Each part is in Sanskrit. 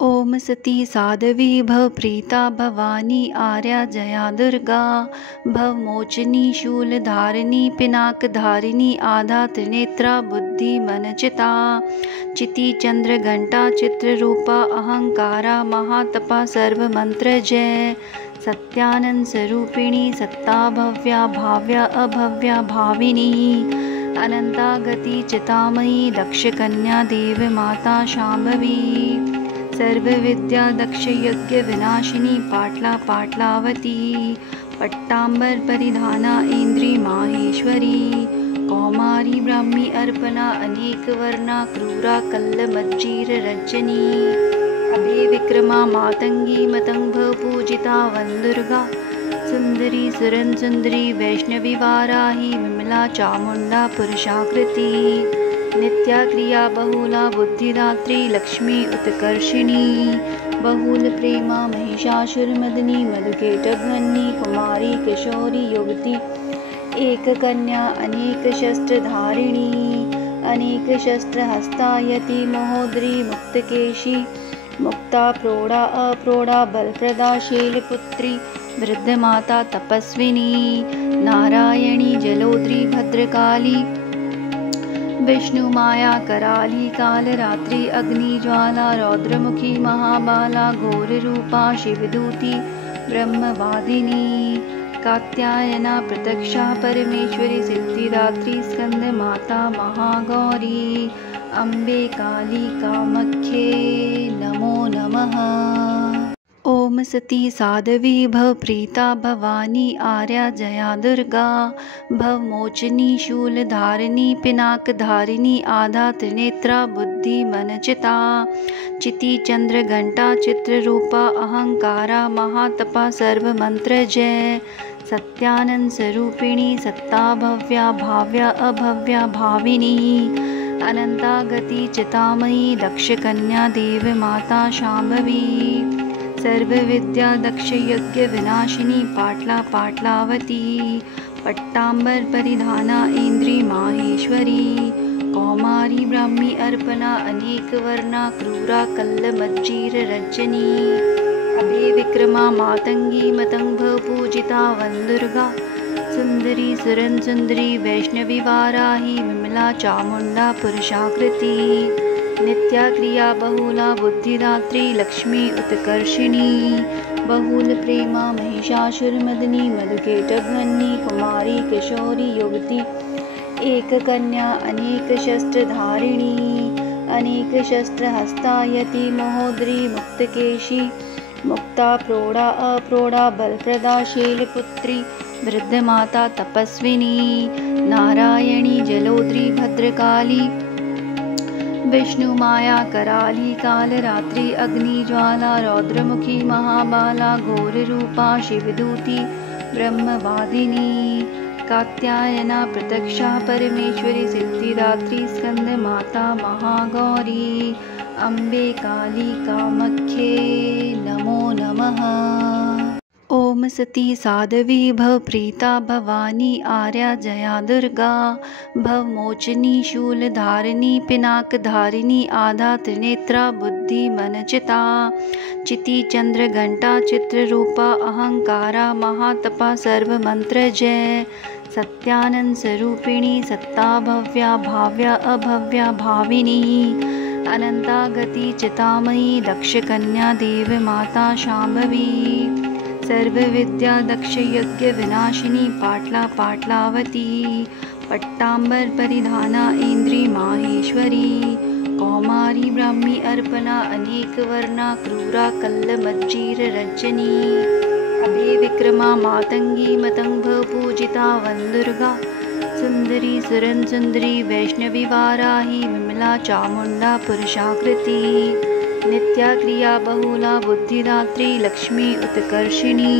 ॐ सती साध्वी भवप्रीता भवानी आर्या जया दुर्गा भवमोचनी शूलधारिणी पिनाकधारिणी आधा त्रिनेत्रा बुद्धिमनचिता चिति चंद्रघंटा चित्ररूपा अहंकारा महातपा सर्वमंत्र जय सत्यानंद स्वरूपिणी सत्ता भव्या भाव्या अभव्या भाविनी अनंता गति चितामयी दक्ष कन्या देव माता शांभवी सर्वविद्या दक्ष यज्ञ विनाशिनी पाटला पाटलावती पट्टांबर परिधाना इंद्री माहेश्वरी कौमारी ब्राह्मी अर्पणा अनेक वर्णा क्रूरा कल्ल मज्जीर रजनी अभे विक्रमा मातंगी मतंग पूजिता वंदुर्गा सुंदरी सुरन सुंदरी वैष्णवी वाराही विमला चामुंडा पुरुषाकृति नित्या क्रिया बहुला बुद्धिदात्री लक्ष्मी उत्कर्षिणी बहुल प्रेमा महिषासुरमर्दिनी मधुकेटध्वनि कुमारी किशोरी युवती एक कन्या अनेक शस्त्रधारिणी अनेक शस्त्रहस्तायति महोदरी मुक्तकेशी मुक्ता प्रौढ़ा अप्रौढ़ा बलप्रदा शैलपुत्री वृद्धमाता तपस्विनी नारायणी जलोद्री भद्रकाली विष्णु माया कराली कालरात्रि अग्निज्वाला रौद्रमुखी महाबाला घोररूपा शिवदूती ब्रह्मवादिनी कात्यायना प्रत्यक्षा परमेश्वरी सिद्धिदात्री स्कंदमाता महागौरी अम्बे काली कामख्ये नमो नमः। ॐ सती साध्वी भवप्रीता भवानी आर्या जया दुर्गा भवमोचनी शूलधारिणी पिनाकधारिणी आधा त्रिनेत्रा बुद्धिमनचिता चिति चंद्रघंटा चित्ररूपा अहंकारा महातपा सर्वमंत्र जय सत्यानंद स्वरूपिणी सत्ता भव्या भाव्या अभव्या भाविनी अनंता गति चितामयी दक्ष कन्या देव माता शांभवी सर्वविद्या दक्ष यज्ञ विनाशिनी पाटला पाटलावती पट्टांबर परिधाना इंद्री माहेश्वरी कौमारी ब्राह्मी अर्पणा अनेक वर्णा क्रूरा कल्ल मज्जीर रजनी अभे विक्रमा मातंगी मतंग पूजिता वंदुर्गा सुंदरी सुरन सुंदरी वैष्णवी वाराही विमला चामुंडा पुरुषाकृति नित्या क्रिया बहुला बुद्धिदात्री लक्ष्मी उत्कर्षिणी बहुल प्रेमा महिषासुरमर्दिनी मधुकेटध्वनि कुमारी किशोरी युवती एक कन्या अनेक शस्त्रधारिणी अनेक शस्त्रहस्तायति महोदरी मुक्तकेशी मुक्ता प्रौढ़ा अप्रौढ़ा बलप्रदा शैलपुत्री वृद्धमाता तपस्विनी नारायणी जलोद्री भद्रकाली विष्णु माया कराली कालरात्रि अग्निज्वाला रौद्रमुखी महाबाला घोररूपा शिवदूती ब्रह्मवादिनी कात्यायना प्रत्यक्षा परमेश्वरी सिद्धिदात्री स्कंदमाता महागौरी अम्बे काली कामख्ये नमो नमः। ॐ सती साध्वी भवप्रीता भवानी आर्या जया दुर्गा भवमोचनी शूलधारिणी पिनाकधारिणी आधा त्रिनेत्रा बुद्धिमनचिता चिति चंद्रघंटा चित्ररूपा अहंकारा महातपा सर्वमंत्र जय सत्यानंद स्वरूपिणी सत्ता भव्या भाव्या अभव्या भाविनी अनंता गति चितामयी दक्ष कन्या देव माता शांभवी सर्वविद्या दक्ष यज्ञ विनाशिनी पाटला पाटलावती पट्टांबर परिधाना इंद्री माहेश्वरी कौमारी ब्राह्मी अर्पणा अनेक वर्णा क्रूरा कल्ल मज्जीर रजनी अभे विक्रमा मातंगी मतंग पूजिता वंदुर्गा सुंदरी सुरन सुंदरी वैष्णवी वाराही विमला चामुंडा पुरुषाकृति नित्या क्रिया बहुला बुद्धिदात्री लक्ष्मी उत्कर्षिणी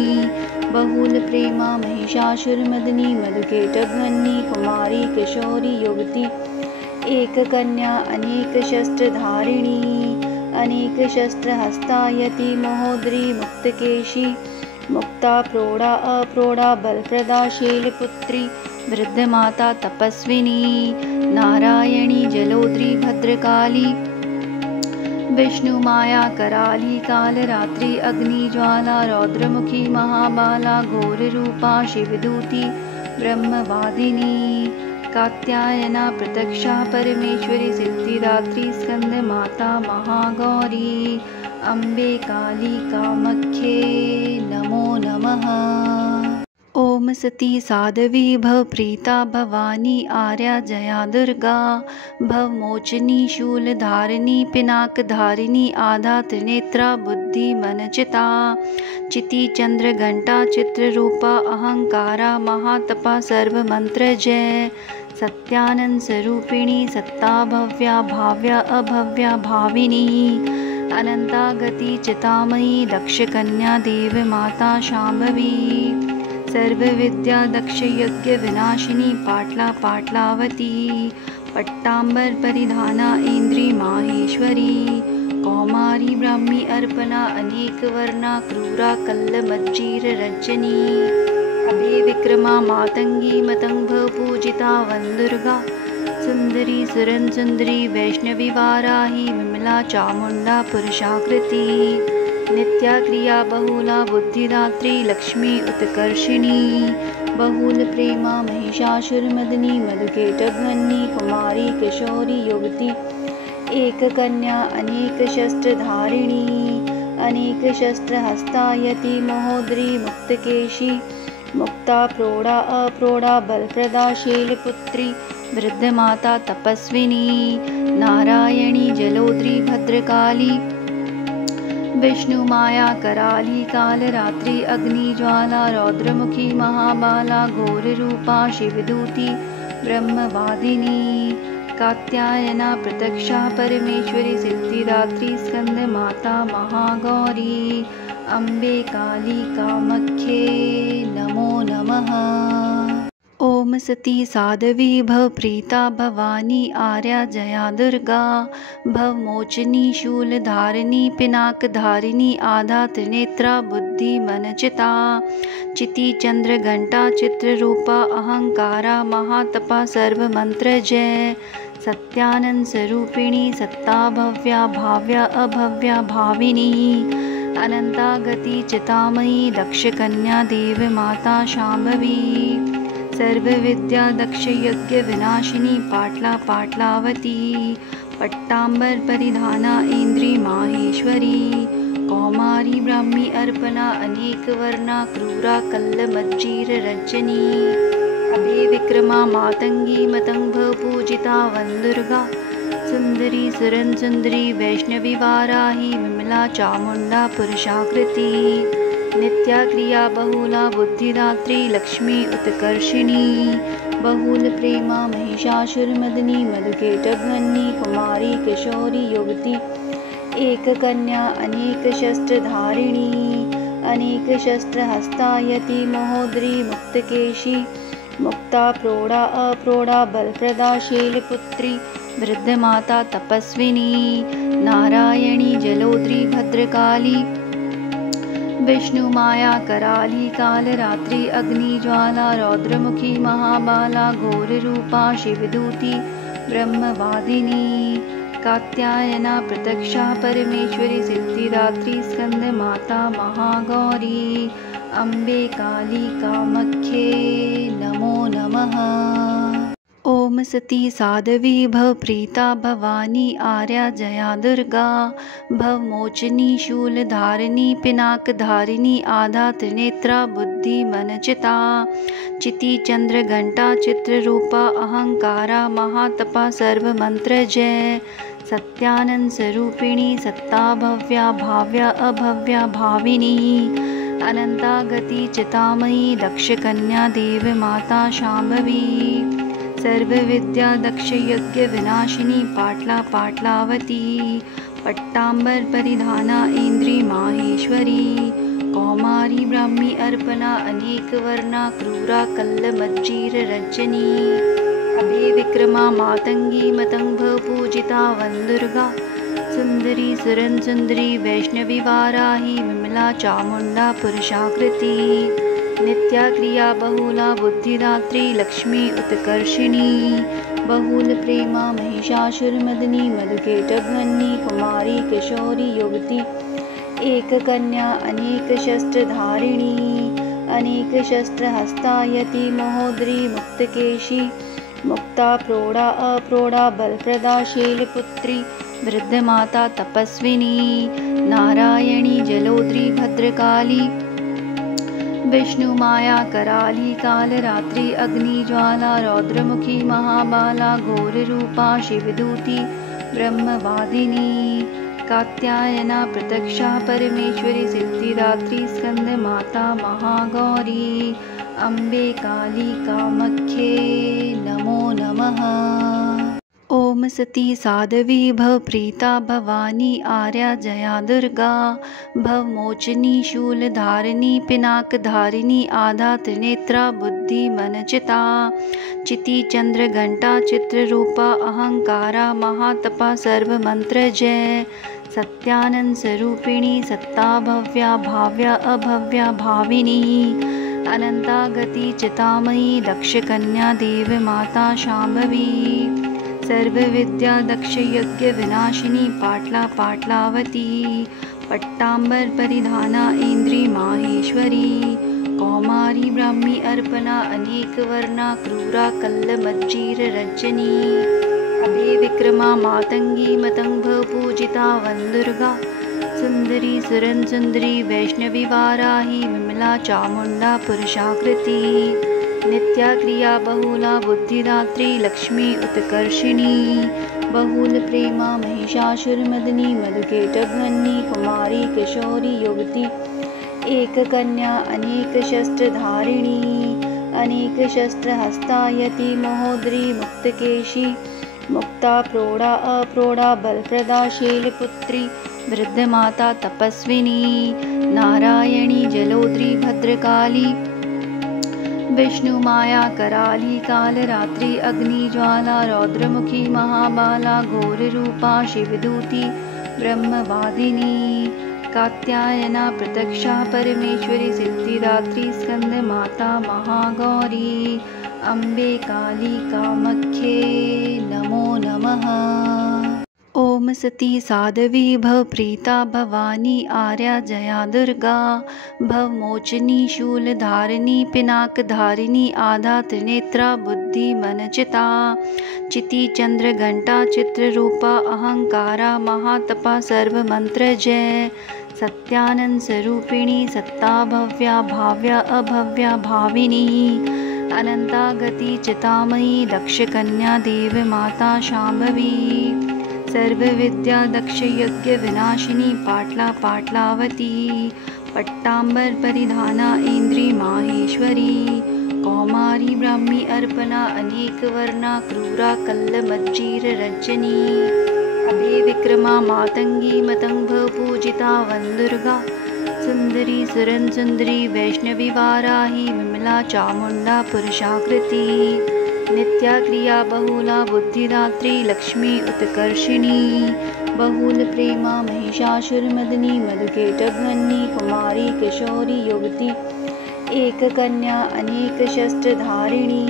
बहुल प्रेमा महिषासुरमर्दिनी मधुकेटध्वनि कुमारी किशोरी युवती एक कन्या अनेक शस्त्रधारिणी अनेक शस्त्रहस्तायति महोदरी मुक्तकेशी मुक्ता प्रौढ़ा अप्रौढ़ा बलप्रदा शैलपुत्री वृद्धमाता तपस्विनी नारायणी जलोद्री भद्रकाली विष्णु माया कराली कालरात्रि अग्निज्वाला रौद्रमुखी महाबाला घोररूपा शिवदूती ब्रह्मवादिनी कात्यायना प्रत्यक्षा परमेश्वरी सिद्धिदात्री स्कंद माता महागौरी अम्बे काली कामख्ये नमो नमः। ओम सती साध्वी भवप्रीता भवानी आर्या जया दुर्गा भवमोचनी शूलधारिणी पिनाकधारिणी आधा त्रिनेत्रा बुद्धि मनचिता चिति चंद्र घंटा चित्ररूपा अहंकारा महातपा सर्वमंत्र जय सत्यानंद स्वरूपिणी सत्ता भव्या भाव्या अभव्या भाविनी अनंता गति चितामयी दक्ष कन्या देव माता शांभवी सर्वविद्या दक्ष यज्ञ विनाशिनी पाटला पाटलावती पट्टांबर परिधाना इंद्री माहेश्वरी कौमारी ब्राह्मी अर्पणा अनेक वर्णा क्रूरा कल्ल मज्जीर रजनी अभे विक्रमा मातंगी मतंग पूजिता वंदुर्गा सुंदरी सुरन सुंदरी वैष्णवी वाराही विमला चामुंडा पुरुषाकृति नित्या क्रिया बहुला बुद्धिदात्री लक्ष्मी उत्कर्षिणी बहुल प्रेमा महिषासुरमर्दिनी मधुकेटध्वनि कुमारी किशोरी युवती एक कन्या अनेक शस्त्र धारिणी अनेक शस्त्र हस्तायति महोदरी मुक्तकेशी मुक्ता प्रौढ़ा अप्रौढ़ा बलप्रदा शैलपुत्री वृद्ध माता तपस्विनी नारायणी जलोद्री भद्रकाली विष्णु माया कराली कालरात्रि अग्निज्वाला रौद्रमुखी महाबाला घोररूपा शिवदूती ब्रह्मवादिनी कात्यायना प्रत्यक्षा परमेश्वरी सिद्धिदात्री स्कंद माता महागौरी अम्बे काली कामख्ये नमो नमः। ओम सती साध्वी भवप्रीता भवानी आर्या जया दुर्गा भवमोचनी शूलधारिणी पिनाकधारिणी आधा त्रिनेत्रा बुद्धि मनचिता चिति चंद्र घंटा चित्ररूपा अहंकारा महातपा सर्वमंत्र जय सत्यानंद स्वरूपिणी सत्ता भव्या भाव्या अभव्या भाविनी अनंता गति चितामयी दक्ष कन्या देव माता शांभवी सर्वविद्या दक्ष यज्ञ विनाशिनी पाटला पाटलावती पट्टांबर परिधाना इंद्री माहेश्वरी कौमारी ब्राह्मी अर्पणा अनेक वर्णा क्रूरा कल्ल मज्जीर रजनी अभे विक्रमा मातंगी मतंग पूजिता वंदुर्गा सुंदरी सुरन सुंदरी वैष्णवी वाराही विमला चामुंडा पुरुषाकृति नित्या क्रिया बहुला बुद्धिदात्री लक्ष्मी उत्कर्षिणी बहुल प्रेमा महिषासुरमर्दिनी मधुकेटध्वनि कुमारी किशोरी युवती एक कन्या अनेक शस्त्र धारिणी अनेक शस्त्र हस्तायति महोदरी मुक्तकेशी मुक्ता प्रौढ़ा अप्रौढ़ा बलप्रदा शैलपुत्री वृद्ध माता तपस्विनी नारायणी जलोद्री भद्रकाली विष्णु माया कराली कालरात्रि अग्निज्वाला रौद्रमुखी महाबाला घोररूपा शिवदूती ब्रह्मवादिनी कात्यायना प्रत्यक्षा परमेश्वरी सिद्धिदात्री स्कंद माता महागौरी अम्बे काली कामख्ये नमो नमः। ओम सती साध्वी भवप्रीता भवानी आर्या जया दुर्गा भवमोचनी शूलधारिणी पिनाकधारिणी आधा त्रिनेत्रा बुद्धि मनचिता चिति चंद्र घंटा चित्ररूपा अहंकारा महातपा सर्वमंत्र जय सत्यानंद स्वरूपिणी सत्ता भव्या भाव्या अभव्या भाविनी अनंता गति चितामयी दक्ष कन्या देव माता शांभवी सर्वविद्या दक्ष यज्ञ विनाशिनी पाटला पाटलावती पट्टांबर परिधाना इंद्री माहेश्वरी कौमारी ब्राह्मी अर्पणा अनेक वर्णा क्रूरा कल्ल मज्जीर रजनी अभे विक्रमा मातंगी मतंग पूजिता वंदुर्गा सुंदरी सुरन सुंदरी वैष्णवी वाराही विमला चामुंडा पुरुषाकृति नित्या क्रिया बहुला बुद्धिदात्री लक्ष्मी उत्कर्षिणी बहुलप्रेमा महिषासुरमर्दिनी मधुकैटभवनी कुमारी किशोरी युवती एककन्या अनेकशस्त्रधारिणी अनेकशस्त्रहस्तायति महोदरी मुक्तकेशी मुक्ता प्रौढ़ा अप्रौढ़ा बलप्रदा शैलपुत्री वृद्धमाता तपस्विनी नारायणी जलोदरी भद्रकाली विष्णुमाया कराली कालरात्रि अग्निज्वाला रौद्रमुखी महाबाला घोररूपा शिवदूती ब्रह्मवादिनी कात्यायना प्रत्यक्षा परमेश्वरी सिद्धिदात्री स्कंदमाता महागौरी अम्बे काली कामख्ये नमो नमः। ओम सती साध्वी भवप्रीता भवानी आर्या जया दुर्गा भवमोचनी शूलधारिणी पिनाकधारिणी आधा त्रिनेत्रा बुद्धिमनचिता चिति चंद्रघंटा चित्ररूपा अहंकारा महातपा सर्वमंत्र जय सत्यानंद स्वरूपिणी सत्ता भव्या भाव्या अभव्या भाविनी अनंता गति चितामयी दक्षकन्या देव माता शांभवी सर्वविद्या दक्ष यज्ञ विनाशिनी पाटला पाटलावती पट्टांबर परिधाना इंद्री माहेश्वरी कौमारी ब्राह्मी अर्पणा अनेक वर्णा क्रूरा कल्ल मज्जीर रजनी अभे विक्रमा मातंगी मतंग पूजिता वंदुर्गा सुंदरी सुरन सुंदरी वैष्णवी वाराही विमला चामुंडा पुरुषाकृति नित्या क्रिया बहुला बुद्धिदात्री लक्ष्मी उत्कर्षिणी बहुल प्रेमा महिषासुरमर्दिनी मधुकैटभवनी कुमारी किशोरी युवती एककन्या अनेकशस्त्रधारिणी अनेकशस्त्रहस्तायति महोदरी मुक्तकेशी मुक्ता प्रौढ़ा अप्रौढ़ा बलप्रदा शैलपुत्री वृद्धमाता तपस्विनी नारायणी जलोदरी भद्रकाली विष्णुमाया कराली कालरात्रि अग्निज्वाला रौद्रमुखी महाबाला घोररूपा शिवदूती ब्रह्मवादिनी कात्यायना प्रत्यक्षा परमेश्वरी सिद्धिदात्री स्कंदमाता महागौरी अम्बे काली कामख्ये नमो नमः। ओम सती साध्वी भवप्रीता भवानी आर्या जया दुर्गा भवमोचनी शूलधारिणी पिनाकधारिणी आधा त्रिनेत्रा बुद्धिमनचिता चिति चंद्रघंटा चित्ररूपा अहंकारा महातपा सर्वमंत्र जय सत्यानंद स्वरूपिणी सत्ता भव्या भाव्या अभव्या भाविनी अनंता गति चितामयी दक्षकन्या देव माता शांभवी सर्वविद्या दक्ष यज्ञ विनाशिनी पाटला पाटलावती पट्टांबर परिधाना इंद्री माहेश्वरी कौमारी ब्राह्मी अर्पणा अनेक वर्णा क्रूरा कल्ल मज्जीर रजनी अभे विक्रमा मातंगी मतंग पूजिता वंदुर्गा सुंदरी सुरन सुंदरी वैष्णवी वाराही विमला चामुंडा पुरुषाकृति नित्या क्रिया बहुला बुद्धिदात्री लक्ष्मी उत्कर्षिणी बहुल प्रेमा महिषासुरमर्दिनी मधुकैटभवनी कुमारी किशोरी युवती एककन्या अनेकशस्त्रधारिणी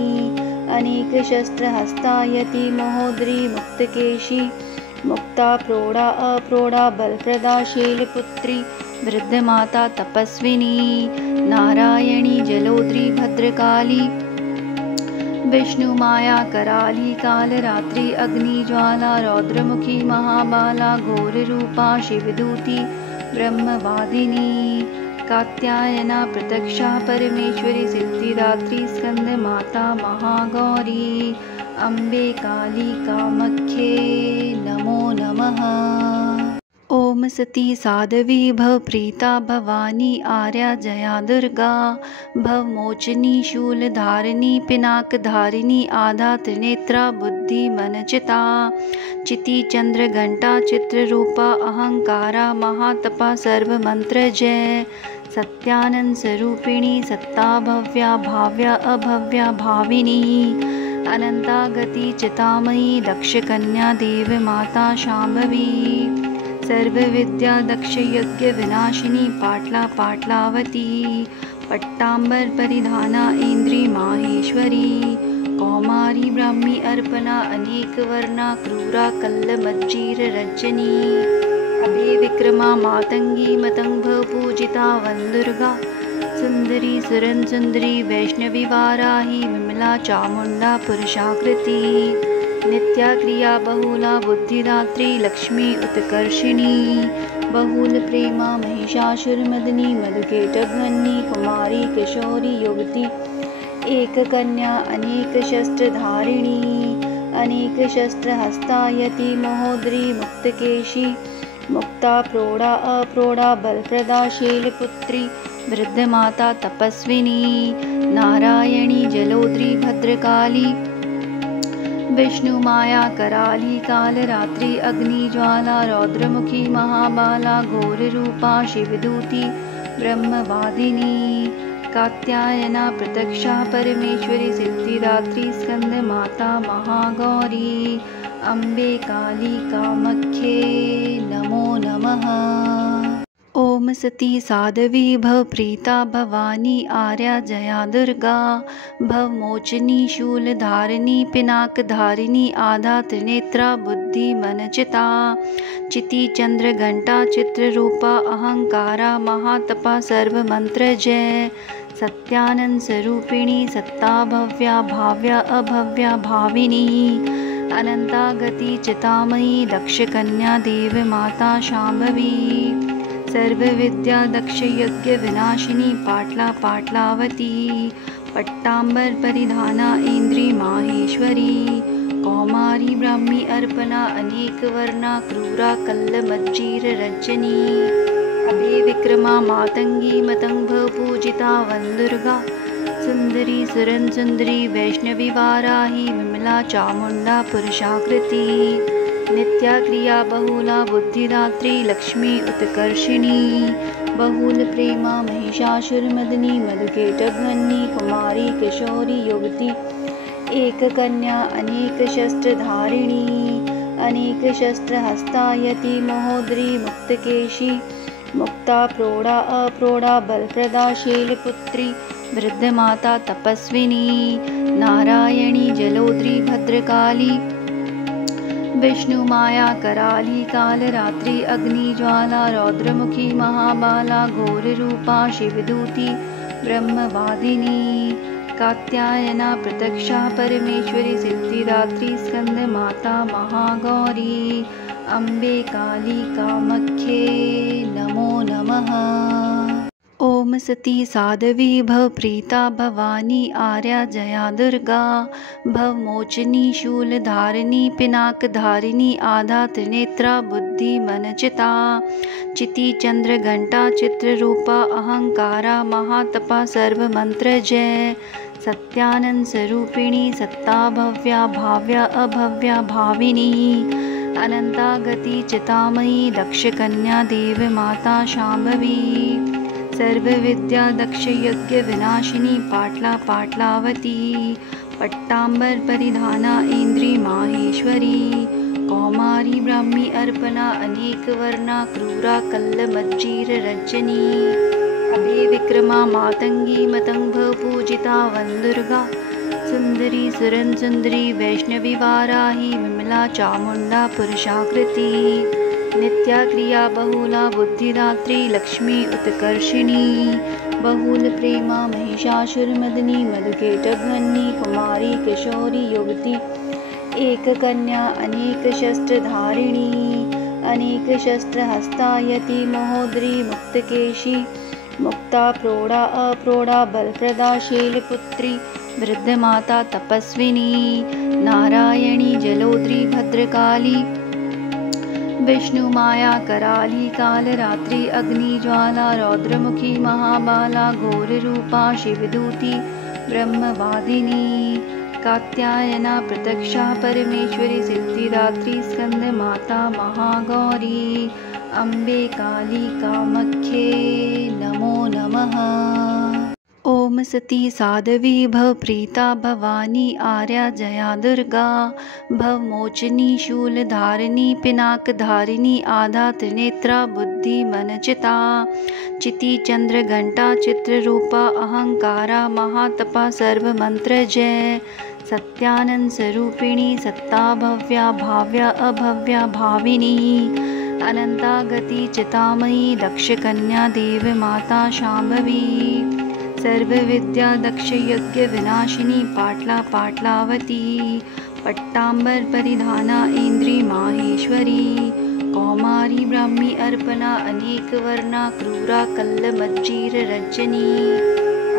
अनेकशस्त्रहस्तायति महोदरी मुक्तकेशी मुक्ता प्रौढ़ा अप्रौढ़ा बलप्रदा शैलपुत्री वृद्धमाता तपस्विनी नारायणी जलोदरी भद्रकाली विष्णुमाया कराली कालरात्रि अग्निज्वाला रौद्रमुखी महाबाला घोररूपा शिवदूती ब्रह्मवादिनी कात्यायना प्रत्यक्षा परमेश्वरी सिद्धिदात्री स्कंदमाता महागौरी अम्बे काली कामख्ये नमो नमः। ओम सती साध्वी भवप्रीता भवानी आर्या जया दुर्गा भवमोचनी शूलधारिणी पिनाकधारिणी आधा त्रिनेत्रा बुद्धिमनचिता चिति चंद्रघंटा चित्ररूपा अहंकारा महातपा सर्वमंत्र जय सत्यानंद स्वरूपिणी सत्ता भव्या भाव्या अभव्या भाविनी अनंता गति चितामयी दक्षकन्या देव माता शांभवी सर्वविद्या दक्ष यज्ञ विनाशिनी पाटला पाटलावती पट्टांबर परिधाना इंद्री माहेश्वरी कौमारी ब्राह्मी अर्पणा अनेकवर्णा क्रूरा कल्लमज्जीररज्जनी अभे विक्रमा मातंगी मतंग पूजिता वन्दुर्गा सुंदरी सुरन सुंदरी वैष्णवी वाराही विमला चामुंडा पुरुषाकृति नित्या क्रिया बहुला बुद्धिदात्री लक्ष्मी उत्कर्षिणी बहुल प्रेमा महिषासुरमर्दिनी मधुकेटध्वनि कुमारी किशोरी युवती एक कन्या अनेक शस्त्रधारिणी अनेक शस्त्रहस्तायति महोदरी मुक्तकेशी मुक्ता प्रौढ़ा अप्रौढ़ा बलप्रदा शैलपुत्री वृद्धमाता तपस्विनी नारायणी जलोद्री भद्रकाली विष्णुमाया कराली कालरात्रि अग्निज्वाला रौद्रमुखी महाबाला घोररूपा शिवदूती ब्रह्मवादिनी कात्यायना प्रत्यक्षा परमेश्वरी सिद्धिदात्री स्कंदमाता महागौरी अम्बे काली कामख्ये नमो नमः। ओम सती साध्वी भवप्रीता भवानी आर्या जया दुर्गा भवमोचनी शूलधारिणी पिनाकधारिणी आधा त्रिनेत्रा बुद्धि मनचिता चिति चंद्र घंटा चित्ररूपा अहंकारा महातपा सर्वमंत्र जय सत्यानंद स्वरूपिणी सत्ता भव्या भाव्या अभव्या भाविनी अनंता गति चितामयी दक्ष कन्या देव माता शांभवी सर्वविद्या दक्ष यज्ञ विनाशिनी पाटला पाटलावती पट्टांबर परिधाना इंद्री माहेश्वरी कौमारी ब्राह्मी अर्पणा अनेक वर्णा क्रूरा कल्लमज्जीर रज्जनी अभे विक्रमा मातंगी मतंग पूजिता वन्दुर्गा सुंदरी सुरन सुंदरी वैष्णवी वाराही विमला चामुंडा पुरुषाकृति नित्या क्रिया बहुला बुद्धिदात्री लक्ष्मी उत्कर्षिणी बहुल प्रेमा महिषासुरमर्दिनी मधुकेटध्वनि कुमारी किशोरी युवती एक कन्या अनेक शस्त्रधारिणी अनेक शस्त्रहस्तायति महोदरी मुक्तकेशी मुक्ता प्रौढ़ा अप्रौढ़ा बलप्रदा शैलपुत्री वृद्धमाता तपस्विनी नारायणी जलोद्री भद्रकाली विष्णुमाया कराली कालरात्रि अग्निज्वाला रौद्रमुखी महाबाला घोररूपा शिवदूती ब्रह्मवादिनी कात्यायना प्रत्यक्षा परमेश्वरी सिद्धिदात्री स्कंदमाता महागौरी अम्बे काली कामख्ये नमो नमः। ओम सती साध्वी भवप्रीता भवानी आर्या जया दुर्गा भवमोचनी शूलधारिणी पिनाकधारिणी आधा त्रिनेत्रा बुद्धि मनचिता चिति चंद्र घंटा चित्ररूपा अहंकारा महातपा सर्वमंत्र जय सत्यानंद स्वरूपिणी सत्ता भव्या भाव्या अभव्या भाविनी अनंता गति चितामयी दक्ष कन्या देव माता शांभवी सर्वविद्या दक्ष यज्ञ विनाशिनी पाटला पाटलावती पट्टांबर परिधाना इंद्री माहेश्वरी कौमारी ब्राह्मी अर्पणा अनेक वर्णा क्रूरा कल्लमज्जीर रज्जनी अभे विक्रमा मातंगी मतंग पूजिता वन्दुर्गा सुंदरी सुरन सुंदरी वैष्णवी वाराही विमला चामुंडा पुरुषाकृति नित्या क्रिया बहुला बुद्धिदात्री लक्ष्मी उत्कर्षिणी बहुल प्रेमा महिषासुरमर्दिनी मधुकेटध्वनि कुमारी किशोरी युवती एक कन्या अनेक शस्त्रधारिणी अनेक शस्त्रहस्तायति महोदरी मुक्तकेशी मुक्ता प्रौढ़ा अप्रौढ़ा बलप्रदा शैलपुत्री वृद्धमाता तपस्विनी नारायणी जलोद्री भद्रकाली विष्णुमाया कराली कालरात्रि अग्निज्वाला रौद्रमुखी महाबाला घोररूपा शिवदूती ब्रह्मवादिनी कात्यायना प्रत्यक्षा परमेश्वरी सिद्धिदात्री स्कंदमाता महागौरी अम्बे काली कामख्ये नमो नमः। ओम ॐ सती साध्वी भवप्रीता भवानी आर्या जया दुर्गा भवमोचनी शूलधारिणी पिनाकधारिणी आधा त्रिनेत्रा बुद्धिमनचिता चिति चंद्रघंटा चित्ररूपा अहंकारा महातपा सर्वमंत्र जय सत्यानंद स्वरूपिणी सत्ता भव्या भाव्या अभव्या भाविनी अनंता गति चितामयी दक्ष कन्या देव माता शांभवी सर्वविद्या दक्ष यज्ञ विनाशिनी पाटला पाटलावती पट्टांबर परिधाना इंद्री माहेश्वरी कौमारी ब्राह्मी अर्पणा अनेक वर्णा क्रूरा कल्ल मज्जीर रजनी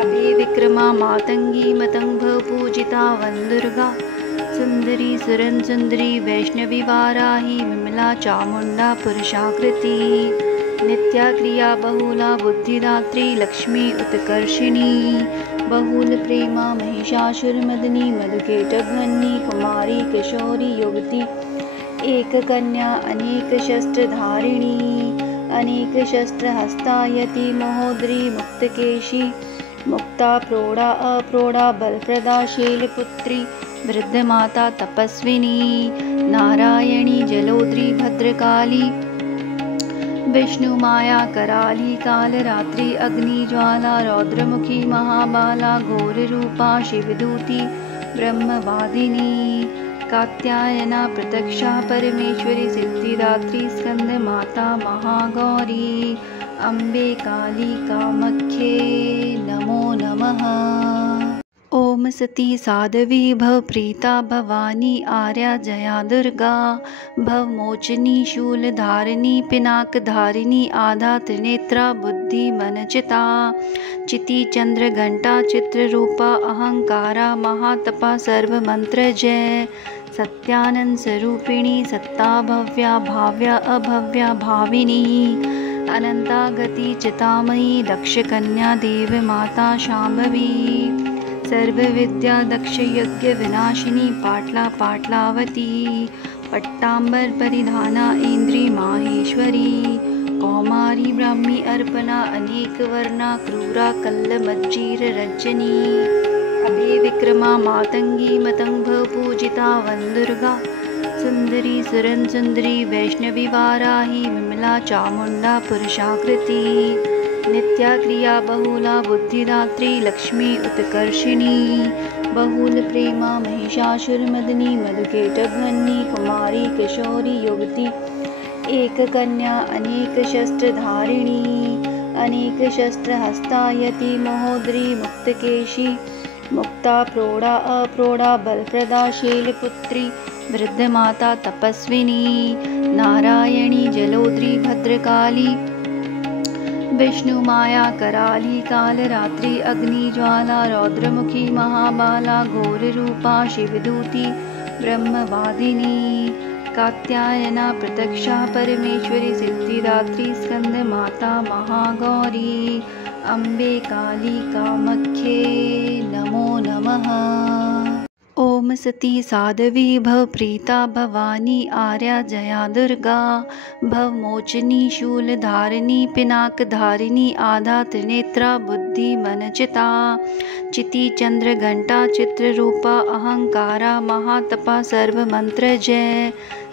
अभे विक्रमा मातंगी मतंग पूजिता वंदुर्गा सुंदरी सुरन सुंदरी वैष्णवी वाराही विमला चामुंडा पुरुषाकृति नित्या क्रिया बहुला बुद्धिदात्री लक्ष्मी उत्कर्षिणी बहुल प्रेमा महिषासुरमदनी मधुकेटभन्नी कुमारी किशोरी युवती एक कन्या अनेक शस्त्रधारिणी अनेक शस्त्रहस्तायति महोदरी मुक्तकेशी मुक्ता प्रौढ़ा अप्रौढ़ा बलप्रदा शैलपुत्री वृद्ध माता तपस्विनी नारायणी जलोद्री भद्रकाली विष्णु माया कराली कालरात्रि अग्निज्वाला रौद्रमुखी महाबाला घोर रूपा शिवदूती ब्रह्मवादिनी कात्यायना प्रत्यक्षा परमेश्वरी सिद्धिदात्री स्कंद माता महागौरी अम्बे काली कामख्ये नमो नमः। ॐ सती साध्वी भवप्रीता भवानी आर्या जया दुर्गा भवमोचनी शूलधारिणी पिनाकधारिणी आधा त्रिनेत्रा बुद्धिमनचिता चिति चंद्रघंटा चित्ररूपा अहंकारा महातपा सर्वमंत्र जय सत्यानंद स्वरूपिणी सत्ता भव्या भाव्या अभव्या भाविनी अनंता गति चितामयी दक्ष कन्या देव माता शांभवी सर्वविद्या दक्ष यज्ञ विनाशिनी पाटला पाटलावती पट्टांबर परिधाना इंद्री माहेश्वरी कौमारी ब्राह्मी अर्पणा अनेक वर्णा क्रूरा कल्ल मज्जीर रजनी अभे विक्रमा मातंगी मतंग पूजिता वंदुर्गा सुंदरी सुरन सुंदरी वैष्णवी वाराही विमला चामुंडा पुरुषाकृति नित्या क्रिया बहुला बुद्धिदात्री लक्ष्मी उत्कर्षिणी बहुल प्रेमा महिषासुरमदनी मधुकेटभन्नी कुमारी किशोरी युवती एक कन्या अनेक शस्त्रधारिणी अनेक शस्त्रहस्तायति महोदरी मुक्तकेशी मुक्ता प्रौढ़ा अप्रौढ़ा बलप्रदा शैलपुत्री वृद्ध माता तपस्विनी नारायणी जलोद्री भद्रकाली विष्णु माया कराली कालरात्रि अग्निज्वाला रौद्रमुखी महाबाला घोर रूपा शिवदूती ब्रह्मवादिनी कात्यायना प्रत्यक्षा परमेश्वरी सिद्धिदात्री स्कंद माता महागौरी अम्बे काली कामख्ये नमो नमः। ॐ सती साध्वी भवप्रीता भवानी आर्या जया दुर्गा भवमोचनी शूलधारिणी पिनाकधारिणी आधा त्रिनेत्रा बुद्धिमनचिता चिति चंद्रघंटा चित्ररूपा अहंकारा महातपा सर्वमंत्र जय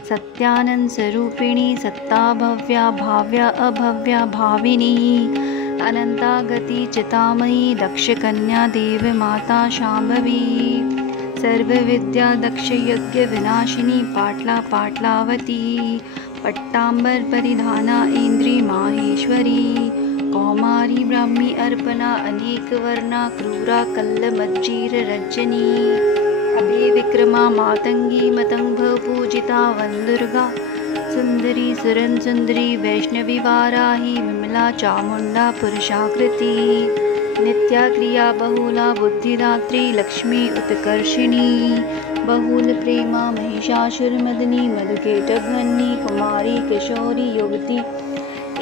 सत्यानंद स्वरूपिणी सत्ता भव्या भाव्या अभव्या भाविनी अनंता गति चितामयी दक्ष कन्या देव माता शांभवी सर्वविद्या दक्ष यज्ञ विनाशिनी पाटला पाटलावती पट्टांबर परिधाना इंद्री माहेश्वरी कौमारी ब्राह्मी अर्पणा अनेक वर्णा क्रूरा कल्ल मज्जीर रजनी अभे विक्रमा मातंगी मतंग पूजिता वंदुर्गा सुंदरी सुरन सुंदरी वैष्णवी वाराही विमला चामुंडा पुरुषाकृति नित्या क्रिया बहुला बुद्धिदात्री लक्ष्मी उत्कर्षिणी बहुल प्रेमा महिषासुरमदनी मधुकेटभन्नी कुमारी किशोरी युवती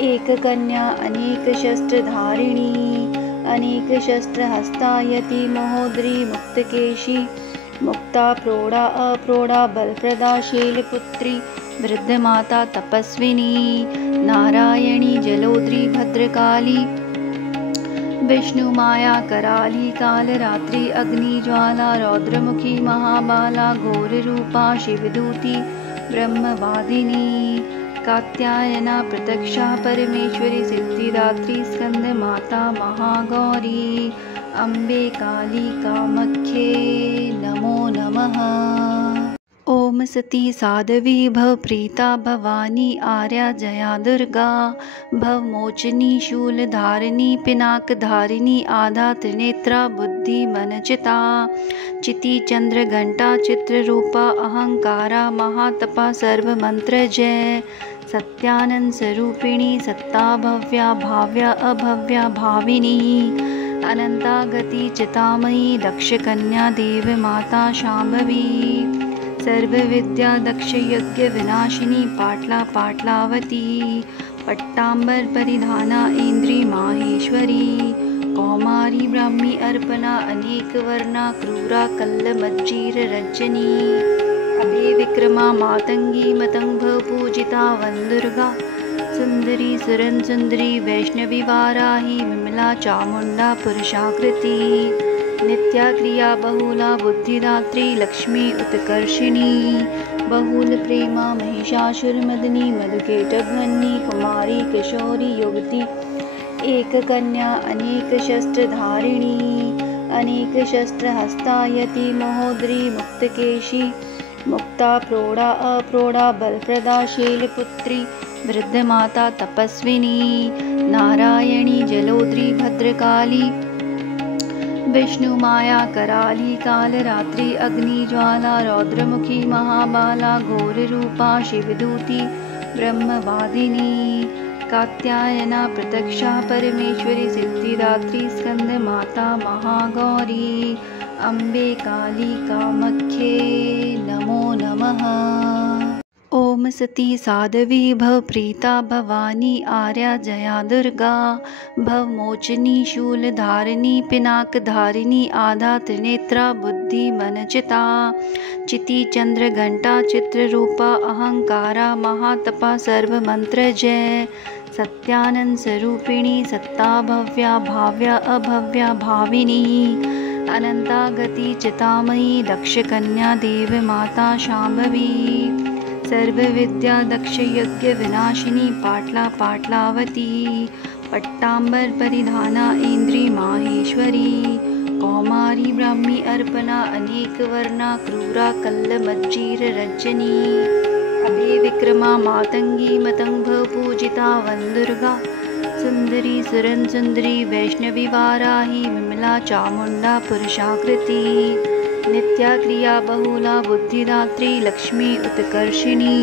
एक कन्या अनेक शस्त्रधारिणी अनेक शस्त्रहस्तायति महोदरी मुक्तकेशी मुक्ता प्रौढ़ा अप्रौढ़ा बलप्रदा शैलपुत्री वृद्ध माता तपस्विनी नारायणी जलोद्री भद्रकाली विष्णुमाया कराली कालरात्रि अग्निज्वाला रौद्रमुखी महाबाला घोररूपा शिवदूती ब्रह्मवादिनी कात्यायना प्रत्यक्षा परमेश्वरी सिद्धिदात्री स्कंदमाता महागौरी अम्बे काली कामख्ये नमो नमः। ओम सती साध्वी भवप्रीता भवानी आर्या जया दुर्गा भवमोचनी शूलधारिणी पिनाकधारिणी आधा त्रिनेत्रा बुद्धिमनचिता चिति चंद्र घंटा चित्ररूपा अहंकारा महातपा सर्वमंत्र जय सत्यानंद स्वरूपिणी सत्ता भव्या भाव्या अभव्या भाविनी अनंता गति चितामयी दक्ष कन्या देव माता शांभवी सर्वविद्या दक्ष यज्ञ विनाशिनी पाटला पाटलावती पट्टांबर परिधाना इंद्री माहेश्वरी कौमारी ब्राह्मी अर्पणा अनेक वर्णा क्रूरा कल्ल मज्जीर रजनी अभे विक्रमा मातंगी मतंग पूजिता वंदुर्गा सुंदरी सुरन सुंदरी वैष्णवी वाराही विमला चामुंडा पुरुषाकृति नित्या क्रिया बहुला बुद्धिदात्री लक्ष्मी उत्कर्षिणी बहुल प्रेमा महिषासुरमर्दिनी मधुकेटध्वनि कुमारी किशोरी युवती एक कन्या अनेक शस्त्रधारिणी अनेक शस्त्रहस्तायति महोदरी मुक्तकेशी मुक्ता प्रौढ़ा अप्रौढ़ा बलप्रदा शैलपुत्री वृद्धमाता तपस्विनी नारायणी जलोद्री भद्रकाली विष्णुमाया कराली कालरात्रि अग्निज्वाला रौद्रमुखी महाबाला घोररूपा शिवदूती ब्रह्मवादिनी कात्यायना प्रत्यक्षा परमेश्वरी सिद्धिदात्री स्कंदमाता महागौरी अम्बे काली कामख्ये नमो नमः। ओम सती साध्वी भवप्रीता भवानी आर्या जया दुर्गा भवमोचनी शूलधारिणी पिनाकधारिणी आधा त्रिनेत्रा बुद्धिमनचिता चिति चंद्र घंटा चित्ररूपा अहंकारा महातपा सर्वमंत्र जय सत्यानंद स्वरूपिणी सत्ता भव्या भाव्या अभव्या भाविनी अनंता गति चितामयी दक्ष कन्या देव माता शांभवी सर्वविद्या दक्ष यज्ञ विनाशिनी पाटला पाटलावती पट्टांबर परिधाना इंद्री माहेश्वरी कौमारी ब्राह्मी अर्पणा अनेक वर्णा क्रूरा कल्ल मज्जीर रजनी अभे विक्रमा मातंगी मतंग पूजिता वंदुर्गा सुंदरी सुरन सुंदरी वैष्णवी वाराही विमला चामुंडा पुरुषाकृति नित्या क्रिया बहुला बुद्धिदात्री लक्ष्मी उत्कर्षिणी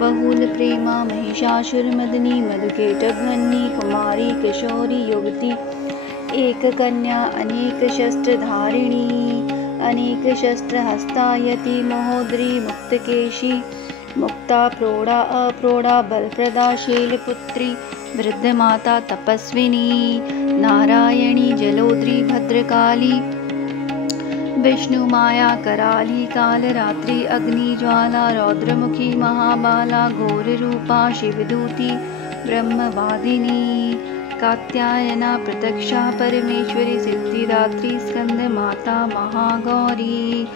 बहुल प्रेमा महिषासुरमर्दिनी मधुकेटध्वनि कुमारी किशोरी युवती एक कन्या अनेक शस्त्रधारिणी अनेक शस्त्रहस्तायति महोदरी मुक्तकेशी मुक्ता प्रौढ़ा अप्रौढ़ा बलप्रदा शैलपुत्री वृद्धमाता तपस्विनी नारायणी जलोद्री भद्रकाली विष्णुमाया कराली कालरात्रि अग्निज्वाला रौद्रमुखी महाबाला घोररूपा शिवदूती ब्रह्मवादिनी कात्यायना प्रत्यक्षा परमेश्वरी सिद्धिदात्री स्कंदमाता महागौरी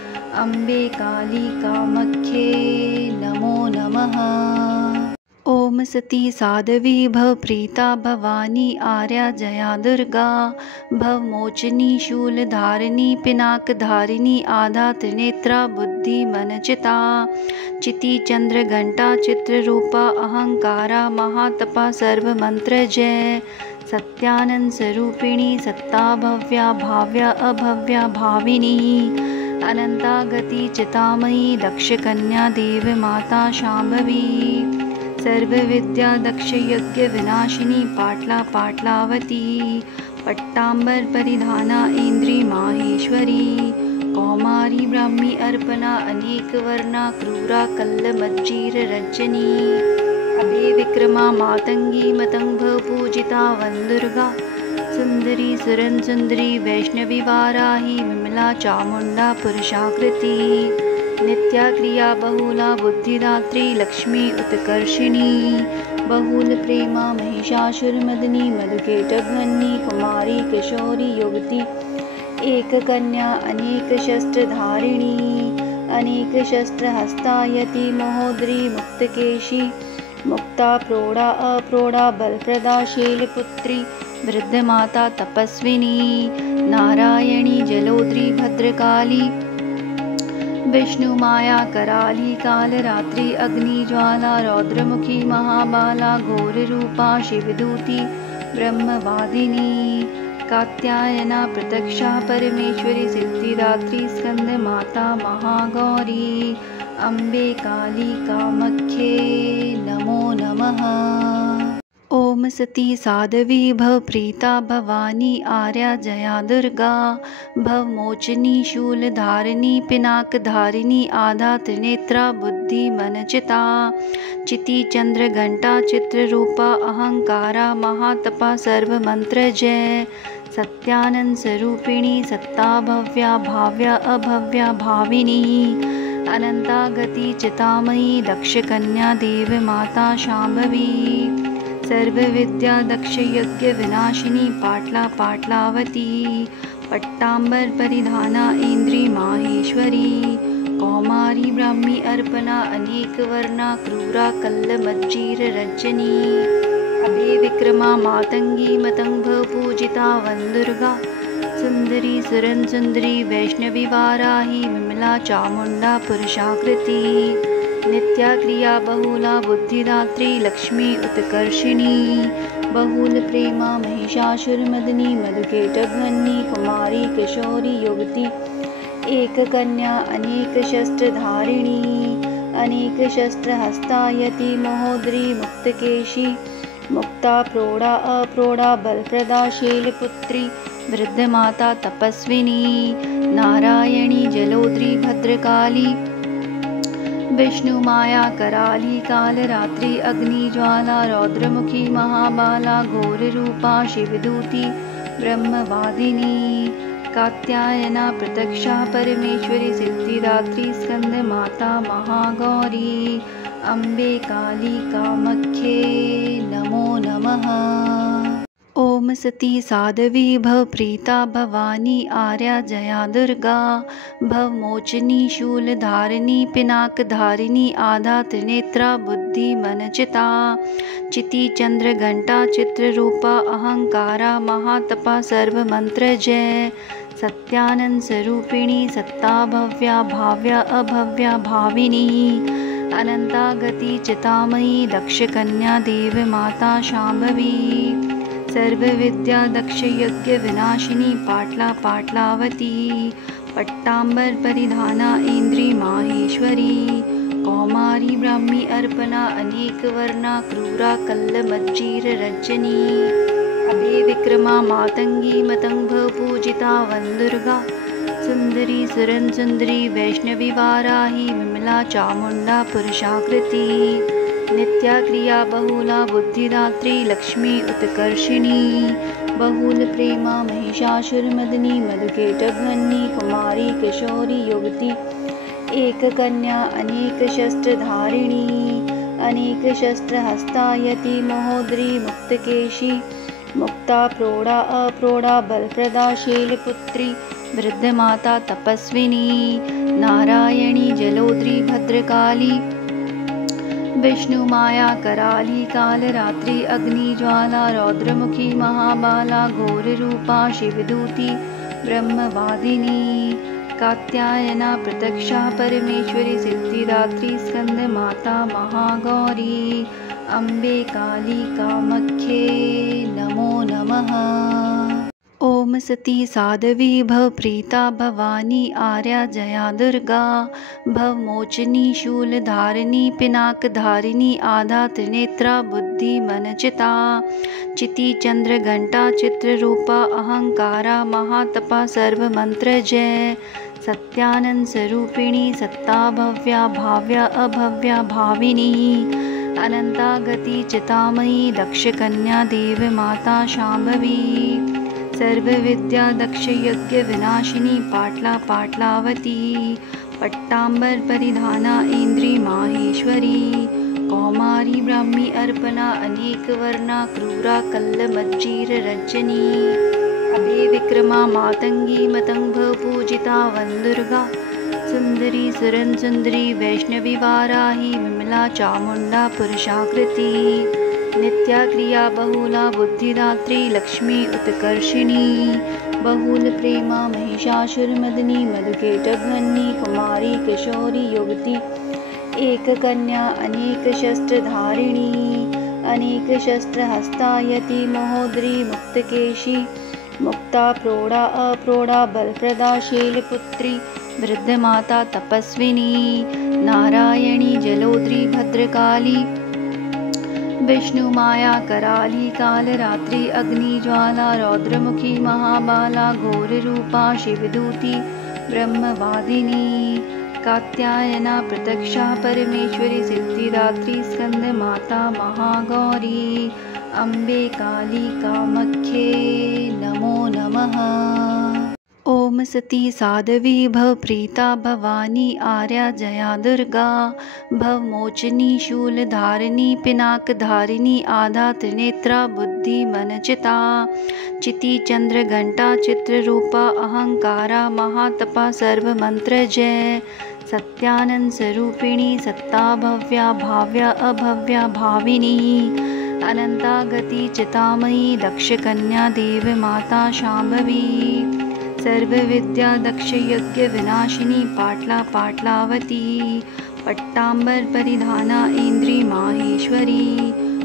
अम्बे काली कामख्ये नमो नमः। ओम सती साध्वी भवप्रीता भवानी आर्या जया दुर्गा भवमोचनी शूलधारिणी पिनाकधारिणी आधा त्रिनेत्रा बुद्धिमनचिता चिति चंद्र घंटा चित्ररूपा अहंकारा महातपा सर्वमंत्र जय सत्यानंद स्वरूपिणी सत्ता भव्या भाव्या अभव्या भाविनी अनंता गति चितामयी दक्ष कन्या देव माता शांभवी सर्वविद्या दक्ष यज्ञ विनाशिनी पाटला पाटलावती पट्टांबर परिधाना इंद्री माहेश्वरी कौमारी ब्राह्मी अर्पणा अनेक वर्णा क्रूरा कल्ल मज्जीर रजनी अभे विक्रमा मातंगी मतंग पूजिता वंदुर्गा सुंदरी सुरन सुंदरी वैष्णवी वाराही विमला चामुंडा पुरुषाकृति नित्या क्रिया बहुला बुद्धिदात्री लक्ष्मी उत्कर्षिणी बहुलप्रेमा महिषासुरमर्दिनी मधुकैटभवन्नी कुमारी किशोरी युवती एककन्या अनेकशस्त्रधारिणी अनेकशस्त्रहस्तायति महोदरी मुक्तकेशी मुक्ता प्रौढ़ा अप्रौढ़ा बलप्रदा शैलपुत्री वृद्धमाता तपस्विनी नारायणी जलोदरी भद्रकाली विष्णुमाया कराली कालरात्रि अग्निज्वाला रौद्रमुखी महाबाला घोररूपा शिवदूती ब्रह्मवादिनी कात्यायना प्रत्यक्षा परमेश्वरी सिद्धिदात्री स्कंदमाता महागौरी अम्बे काली कामख्ये नमो नमः। ओम सती साध्वी भवप्रीता भवानी आर्या जया दुर्गा भवमोचनी शूलधारिणी पिनाकधारिणी आधा त्रिनेत्रा बुद्धिमनचिता चिति चंद्रघंटा चित्ररूपा अहंकारा महातपा सर्वमंत्र जय सत्यानंद स्वरूपिणी सत्ता भव्या भाव्या अभव्या भाविनी अनंता गति चितामयी दक्षकन्या देव माता शांभवी सर्वविद्या दक्षयज्ञ विनाशिनी पाटला पाटलावती पट्टांबर परिधाना इंद्री माहेश्वरी कौमारी ब्राह्मी अर्पणा अनेक वर्णा क्रूरा कल्लमज्जीर रज्जनी अभे विक्रमा मातंगी मतंग पूजिता वंदुर्गा सुंदरी सुरन सुंदरी वैष्णवी वाराही विमला चामुंडा पुरुषाकृति नित्या क्रिया बहुला बुद्धिदात्री लक्ष्मी उत्कर्षिणी बहुल प्रेमा महिषासुरमर्दिनी मधुकैटभवन्नी कुमारी किशोरी युवती एककन्या अनेकशस्त्रधारिणी अनेकशस्त्रहस्तायति महोदरी मुक्तकेशी मुक्ता प्रौढ़ा अप्रौढ़ा बलप्रदा शैलपुत्री वृद्धमाता तपस्विनी नारायणी जलोदरी भद्रकाली विष्णुमाया कराली कालरात्रि अग्निज्वाला रौद्रमुखी महाबाला घोररूपा शिवदूती ब्रह्मवादिनी कात्यायना प्रत्यक्षा परमेश्वरी सिद्धिदात्री स्कंदमाता महागौरी अम्बे काली कामख्ये नमो नमः। ओम सती साध्वी भवप्रीता भवानी आर्या जया दुर्गा भवमोचनी शूलधारिणी पिनाकधारिणी आधा त्रिनेत्रा बुद्धिमनचिता चिति चंद्रघंटा चित्ररूपा अहंकारा महातपा सर्वमंत्र जय सत्यानंद स्वरूपिणी सत्ता भव्या भाव्या अभव्या भाविनी अनंता गति चितामयी दक्षकन्या देव माता शांभवी सर्वविद्या दक्षयज्ञ विनाशिनी पाटला पाटलावती पट्टांबर परिधाना इंद्री माहेश्वरी कौमारी ब्राह्मी अर्पणा अनेक वर्णा क्रूरा कल्लमज्जीर रज्जनी अभे विक्रमा मातंगी मतंग पूजिता वंदुर्गा सुंदरी सुरन सुंदरी वैष्णवी वाराही विमला चामुंडा पुरुषाकृति नित्या क्रिया बहुला बुद्धिदात्री लक्ष्मी उत्कर्षिणी बहुल प्रेमा महिषासुरमर्दिनी मधुकैटभवन्नी कुमारी किशोरी युवती एककन्या अनेकशस्त्रधारिणी अनेकशस्त्रहस्तायति महोदरी मुक्तकेशी मुक्ता प्रौढ़ा अप्रौढ़ा बलप्रदा शैलपुत्री वृद्धमाता तपस्विनी नारायणी जलोदरी भद्रकाली विष्णुमाया कराली कालरात्रि अग्निज्वाला रौद्रमुखी महाबाला घोररूपा शिवदूती ब्रह्मवादिनी कात्यायना प्रत्यक्षा परमेश्वरी सिद्धिदात्री स्कंदमाता महागौरी अम्बे काली कामख्ये नमो नमः। ओम सती साध्वी भवप्रीता भवानी आर्या जया दुर्गा भवमोचनी शूलधारिणी पिनाकधारिणी आधा त्रिनेत्रा बुद्धिमनचिता चिति चंद्रघंटा चित्ररूपा अहंकारा महातपा सर्वमंत्र जय सत्यानंद स्वरूपिणी सत्ता भव्या भाव्या अभव्या भाविनी अनंता गति चितामयी दक्षकन्या देव माता शांभवी सर्वविद्या दक्षयज्ञ विनाशिनी पाटला पाटलावती पट्टांबर परिधाना इंद्री माहेश्वरी कौमारी ब्राह्मी अर्पणा अनेकवर्णा क्रूरा कल्लमज्जीररज्जनी अभे विक्रमा मातंगी मतंग पूजिता वन्दुर्गा सुंदरी सुरन सुंदरी वैष्णवी वाराही विमला चामुंडा पुरुषाकृति नित्या क्रिया बहुला बुद्धिदात्री लक्ष्मी उत्कर्षिणी बहुल प्रेमा महिषासुरमदनी मधुकेटभन्नी कुमारी किशोरी युवती एक कन्या अनेक शस्त्रधारिणी अनेक शस्त्रहस्तायति महोदरी मुक्तकेशी मुक्ता प्रौढ़ा अप्रौढ़ा बलप्रदा शैलपुत्री वृद्धमाता तपस्विनी नारायणी जलोद्री भद्रकाली विष्णुमाया कराली कालरात्रि अग्निज्वाला रौद्रमुखी महाबाला घोररूपा शिवदूती ब्रह्मवादिनी कात्यायना प्रत्यक्षा परमेश्वरी सिद्धिदात्री स्कंदमाता महागौरी अम्बे काली कामख्ये नमो नमः। ओम सती साध्वी भवप्रीता भवानी आर्या जया दुर्गा भवमोचनी शूलधारिणी पिनाकधारिणी आधा त्रिनेत्रा बुद्धिमनचिता चिति चंद्रघंटा चित्ररूपा अहंकारा महातपा सर्वमंत्र जय सत्यानंद स्वरूपिणी सत्ता भव्या भाव्या अभव्या भाविनी अनंता गति चितामयी दक्षकन्या देव माता शांभवी सर्वविद्या दक्ष यज्ञ विनाशिनी पाटला पाटलावती पट्टांबर परिधाना इंद्री माहेश्वरी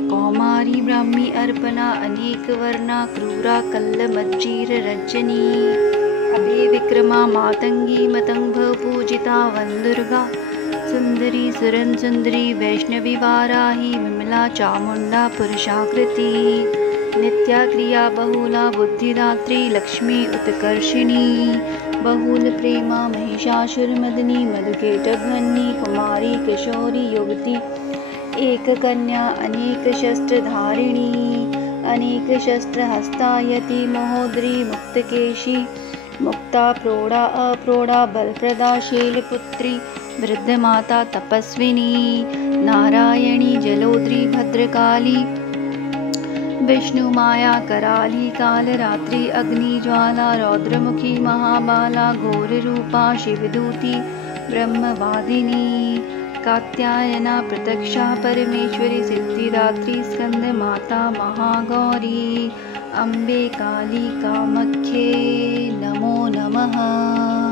कौमारी ब्राह्मी अर्पणा अनेकवर्णा क्रूरा कल्लमज्जीररज्जनी अभे विक्रमा मातंगी मतंग पूजिता वन्दुर्गा सुंदरी सुरन सुंदरी वैष्णवी वाराही विमला चामुंडा पुरुषाकृति नित्या क्रिया बहुला बुद्धिदात्री लक्ष्मी उत्कर्षिणी बहुल प्रेमा महिषासुरमदनी मधुकेटभन्नी कुमारी किशोरी युवती एक कन्या अनेक शस्त्रधारिणी अनेक शस्त्रहस्तायति महोदरी मुक्तकेशी मुक्ता प्रौढ़ा अप्रौढ़ा बलप्रदा शैलपुत्री वृद्धमाता तपस्विनी नारायणी जलोद्री भद्रकाली विष्णुमाया कराली कालरात्रि अग्निज्वाला रौद्रमुखी महाबाला घोररूपा शिवदूती ब्रह्मवादिनी कात्यायना प्रत्यक्षा परमेश्वरी सिद्धिदात्री स्कंदमाता महागौरी अम्बे काली कामख्ये नमो नमः।